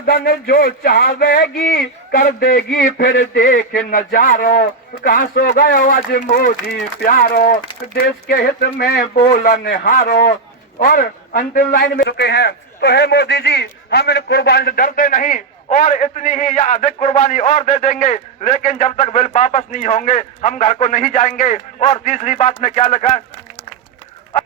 धन जो चाहेगी कर देगी फिर देख नजारो, कहाँ सो गयो आज मोदी प्यारो, देश के हित में बोलन हारो। और अंतिम लाइन में चुके हैं। तो हे मोदी जी, हम इन कुर्बानी से डरते नहीं और इतनी ही या अधिक कुर्बानी और दे देंगे, लेकिन जब तक बिल वापस नहीं होंगे हम घर को नहीं जाएंगे। और तीसरी बात में क्या लिखा है,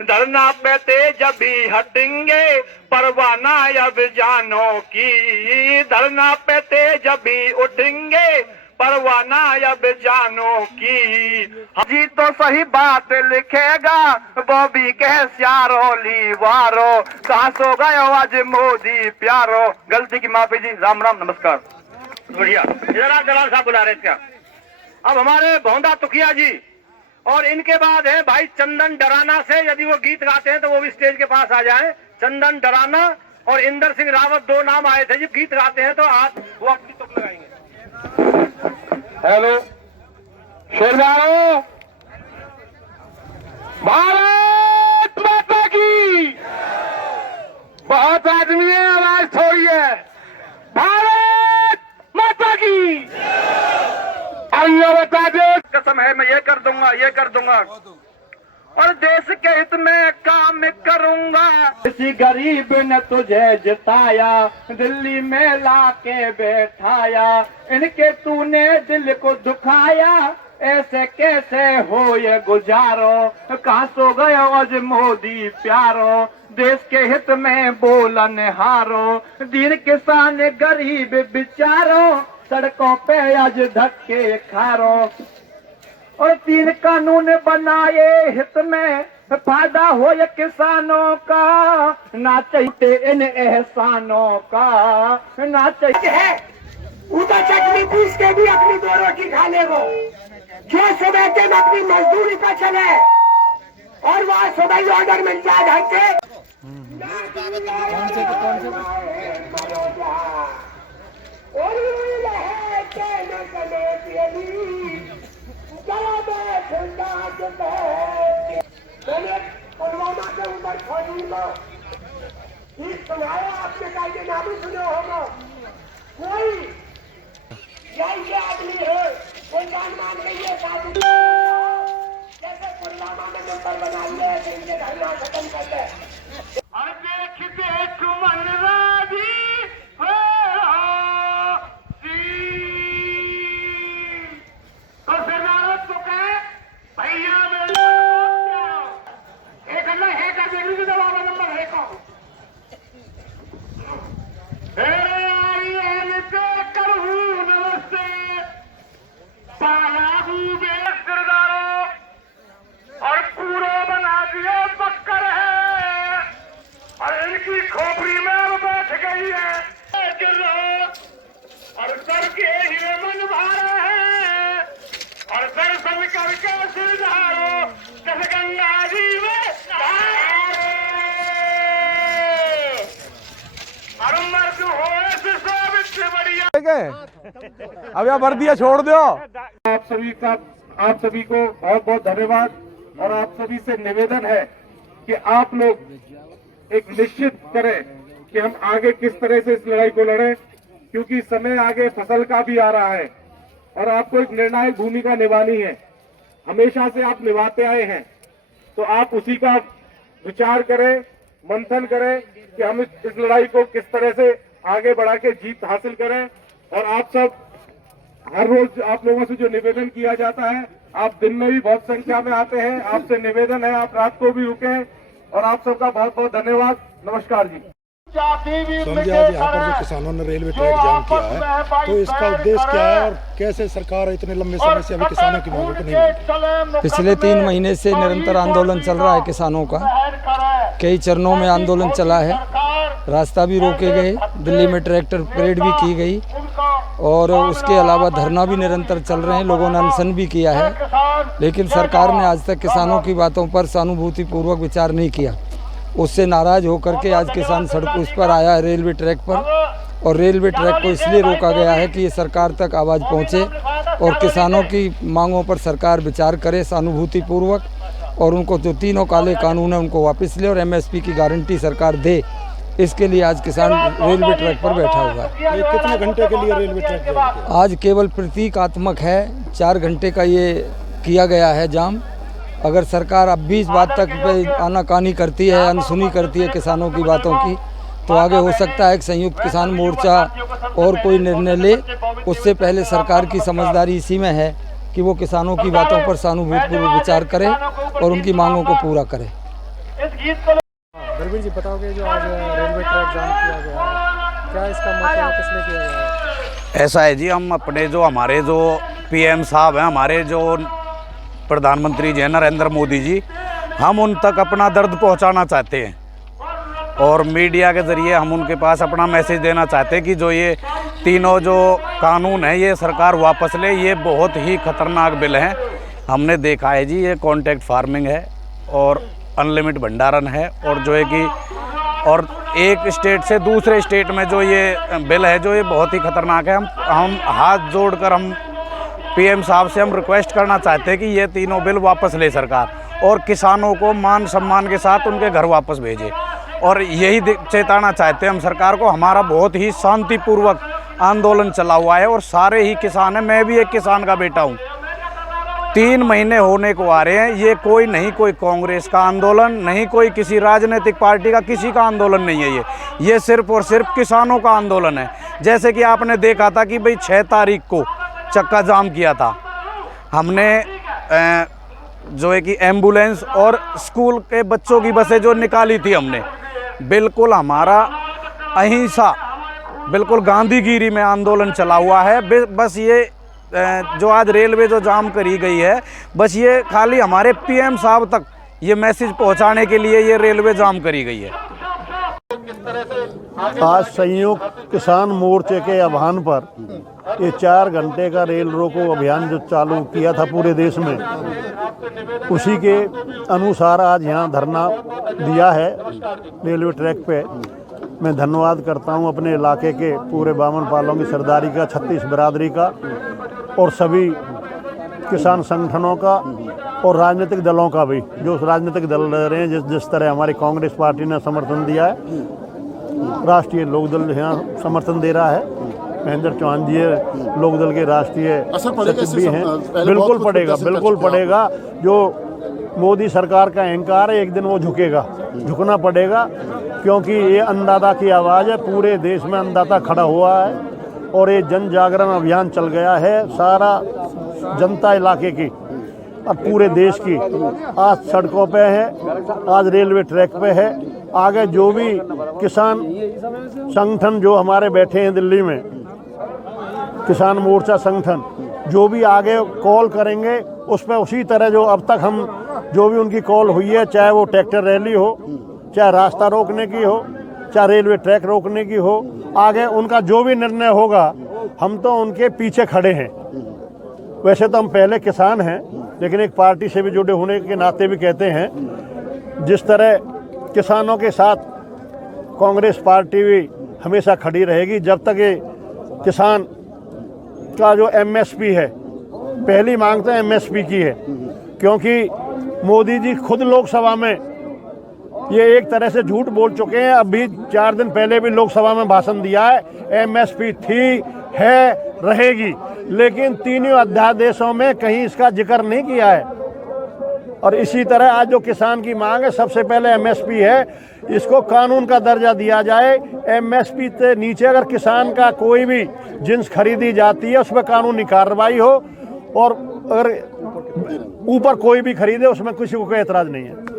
धरना पे तेज भी हटेंगे परवाना अब जानो की, धरना पे तेज भी उठेंगे परवाना अब जानो की। जी तो सही बात लिखेगा वो भी कह स्यारो लीवारो, कहाँ सो गयो आज मोदी प्यारो। गलती की माफी जी। राम राम नमस्कार। बढ़िया। जरा दलाल साहब बुला रहे थे। अब हमारे भौंदा तुखिया जी और इनके बाद है भाई चंदन डराना से, यदि वो गीत गाते हैं तो वो भी स्टेज के पास आ जाएं। चंदन डराना और इंदर सिंह रावत दो नाम आए थे जी, गीत गाते हैं तो आप वो अपनी तुक लगाएंगे। हेलो शेरवानो, भारत माता की। बहुत आदमी है, आवाज थोड़ी है। भारत माता की। अल्लाह बता दे, कसम है मैं ये कर दूंगा, ये कर दूंगा और देश के हित में काम करूंगा। किसी गरीब ने तुझे जिताया, दिल्ली में लाके बैठाया, इनके तूने दिल को दुखाया, ऐसे कैसे हो ये गुजारो, कहाँ सो गयो आज मोदी प्यारो, देश के हित में बोलन हारो, दीन किसान गरीब बिचारो, सड़कों पे आज धक्के खारो। और 3 कानून बनाए हित में फायदा हो ये किसानों का, ना चाहिए इन एहसानों का, ना चाहिए। उधर चटनी पीस के भी अपनी 2 रोटी खा ले वो, जो सुबह के अपनी मजदूरी पर चले और वहाँ सुबह ऑर्डर मिल जाए घर से। पुलवामा के ऊपर फौजी को ठीक सुनाया, आपने कहीं नाम ही सुने होगा। कोई ये आदमी है, कोई जान मान नहीं है, जैसे पुलवामा में नंबर बना लिया है, इनके धरना खत्म कर दे। और देख देख मन राजी तो सरदारों को कहे भैया मेरे एक है का देवी की दवा नंबर है कौन करूँ नमस्ते पालाबू में सरदारों और पूरा बना दिया बक्कर है और इनकी खोपड़ी में अब बैठ गई है और सर के ही मन भारा है और दर्शन करके सिरधारो जस गंगा जी में और मर्द हो ऐसे सबसे बढ़िया। अब यह वर्दियां छोड़ दो। आप सभी को बहुत बहुत धन्यवाद और आप सभी से निवेदन है कि आप लोग एक निश्चित करें कि हम आगे किस तरह से इस लड़ाई को लड़ें, क्योंकि समय आगे फसल का भी आ रहा है और आपको एक निर्णायक भूमिका निभानी है। हमेशा से आप निभाते आए हैं, तो आप उसी का विचार करें, मंथन करें कि हम इस लड़ाई को किस तरह से आगे बढ़ा के जीत हासिल करें। और आप सब हर रोज आप लोगों से जो निवेदन किया जाता है, आप दिन में भी बहुत संख्या में आते हैं, आपसे निवेदन है आप रात को भी रुके और आप सबका बहुत बहुत धन्यवाद। नमस्कार जी। समझे आज यहाँ पर जो किसानों ने रेलवे ट्रैक जाम किया है, तो इसका उद्देश्य क्या है और कैसे सरकार इतने लंबे समय से अभी किसानों की मांगों को नहीं मानती? पिछले 3 महीने से निरंतर आंदोलन चल रहा है किसानों का। कई चरणों में आंदोलन चला है, रास्ता भी रोके गए, दिल्ली में ट्रैक्टर परेड भी की गई और उसके अलावा धरना भी निरंतर चल रहे हैं, लोगों ने अनशन भी किया है। लेकिन सरकार ने आज तक किसानों की बातों पर सहानुभूतिपूर्वक विचार नहीं किया। उससे नाराज होकर के आज किसान सड़क उस पर आया है रेलवे ट्रैक पर, और रेलवे ट्रैक को इसलिए रोका गया है कि ये सरकार तक आवाज़ पहुँचे और किसानों की मांगों पर सरकार विचार करे सहानुभूतिपूर्वक और उनको जो 3 काले कानून हैं उनको वापस ले और MSP की गारंटी सरकार दे। इसके लिए आज किसान रेलवे ट्रैक पर बैठा हुआ है। ये कितने घंटे के लिए रेलवे ट्रैक जाम किया? आज केवल प्रतीकात्मक है, 4 घंटे का ये किया गया है जाम। अगर सरकार अब भी इस बात तक पे आनाकानी करती है, अनसुनी करती है किसानों की बातों की, तो आगे हो सकता है कि संयुक्त किसान मोर्चा और कोई निर्णय ले। उससे पहले सरकार की समझदारी इसी में है कि वो किसानों की बातों पर सहानुभूतिपूर्वक विचार करे और उनकी मांगों को पूरा करे। दलवीर जी, बताओगे जो आज रेलवे ट्रैक जाम किया गया है, क्या इसका मोटिव किस लिए किया गया है? ऐसा है जी, हम अपने जो हमारे जो पीएम साहब हैं, हमारे जो प्रधानमंत्री जी हैं नरेंद्र मोदी जी, हम उन तक अपना दर्द पहुंचाना चाहते हैं और मीडिया के ज़रिए हम उनके पास अपना मैसेज देना चाहते हैं कि जो ये तीनों जो कानून है ये सरकार वापस ले। ये बहुत ही ख़तरनाक बिल हैं। हमने देखा है जी, ये कॉन्ट्रैक्ट फार्मिंग है और अनलिमिटेड भंडारण है और जो है कि और एक स्टेट से दूसरे स्टेट में जो ये बिल है जो ये बहुत ही ख़तरनाक है। हम हाथ जोड़कर हम पीएम साहब से हम रिक्वेस्ट करना चाहते हैं कि ये तीनों बिल वापस ले सरकार और किसानों को मान सम्मान के साथ उनके घर वापस भेजे। और यही चेताना चाहते हैं हम सरकार को। हमारा बहुत ही शांतिपूर्वक आंदोलन चला हुआ है और सारे ही किसान हैं, मैं भी एक किसान का बेटा हूँ। 3 महीने होने को आ रहे हैं, ये कोई नहीं, कोई कांग्रेस का आंदोलन नहीं, कोई किसी राजनीतिक पार्टी का किसी का आंदोलन नहीं है। ये सिर्फ और सिर्फ किसानों का आंदोलन है। जैसे कि आपने देखा था कि भाई 6 तारीख को चक्का जाम किया था हमने, जो है कि एम्बुलेंस और स्कूल के बच्चों की बसें जो निकाली थी हमने, बिल्कुल हमारा अहिंसा, बिल्कुल गांधीगिरी में आंदोलन चला हुआ है। बस ये जो आज रेलवे जो जाम करी गई है, बस ये खाली हमारे पीएम साहब तक ये मैसेज पहुंचाने के लिए ये रेलवे जाम करी गई है। आज संयुक्त किसान मोर्चे के आह्वान पर ये 4 घंटे का रेल रोको अभियान जो चालू किया था पूरे देश में, उसी के अनुसार आज यहाँ धरना दिया है रेलवे ट्रैक पे। मैं धन्यवाद करता हूँ अपने इलाके के पूरे 52 पालों की सरदारी का, 36 बिरादरी का और सभी किसान संगठनों का और राजनीतिक दलों का भी, जो राजनीतिक दल रहे हैं। जिस तरह हमारी कांग्रेस पार्टी ने समर्थन दिया है, राष्ट्रीय लोकदल यहाँ समर्थन दे रहा है, महेंद्र चौहान जी लोकदल के राष्ट्रीय सचिव भी हैं। बिल्कुल पड़ेगा, बिल्कुल पड़ेगा। जो मोदी सरकार का अहंकार है, एक दिन वो झुकेगा, झुकना पड़ेगा, क्योंकि ये अन्नदाता की आवाज़ है। पूरे देश में अन्नदाता खड़ा हुआ है और ये जन जागरण अभियान चल गया है। सारा जनता इलाके की और पूरे देश की आज सड़कों पे है, आज रेलवे ट्रैक पे है। आगे जो भी किसान संगठन जो हमारे बैठे हैं दिल्ली में, किसान मोर्चा संगठन, जो भी आगे कॉल करेंगे उस पर उसी तरह जो अब तक हम जो भी उनकी कॉल हुई है, चाहे वो ट्रैक्टर रैली हो, चाहे रास्ता रोकने की हो, चाहे रेलवे ट्रैक रोकने की हो, आगे उनका जो भी निर्णय होगा हम तो उनके पीछे खड़े हैं। वैसे तो हम पहले किसान हैं, लेकिन एक पार्टी से भी जुड़े होने के नाते भी कहते हैं, जिस तरह किसानों के साथ कांग्रेस पार्टी भी हमेशा खड़ी रहेगी। जब तक ये किसान का जो एमएसपी है, पहली मांग तो एमएसपी की है, क्योंकि मोदी जी खुद लोकसभा में ये एक तरह से झूठ बोल चुके हैं। अभी 4 दिन पहले भी लोकसभा में भाषण दिया है, एमएसपी थी, है, रहेगी, लेकिन तीनों अध्यादेशों में कहीं इसका जिक्र नहीं किया है। और इसी तरह आज जो किसान की मांग है, सबसे पहले एमएसपी है, इसको कानून का दर्जा दिया जाए। एमएसपी से नीचे अगर किसान का कोई भी जिन्स खरीदी जाती है उस पर कानूनी कार्रवाई हो, और अगर ऊपर कोई भी खरीदे उसमें किसी को कोई एतराज़ नहीं है।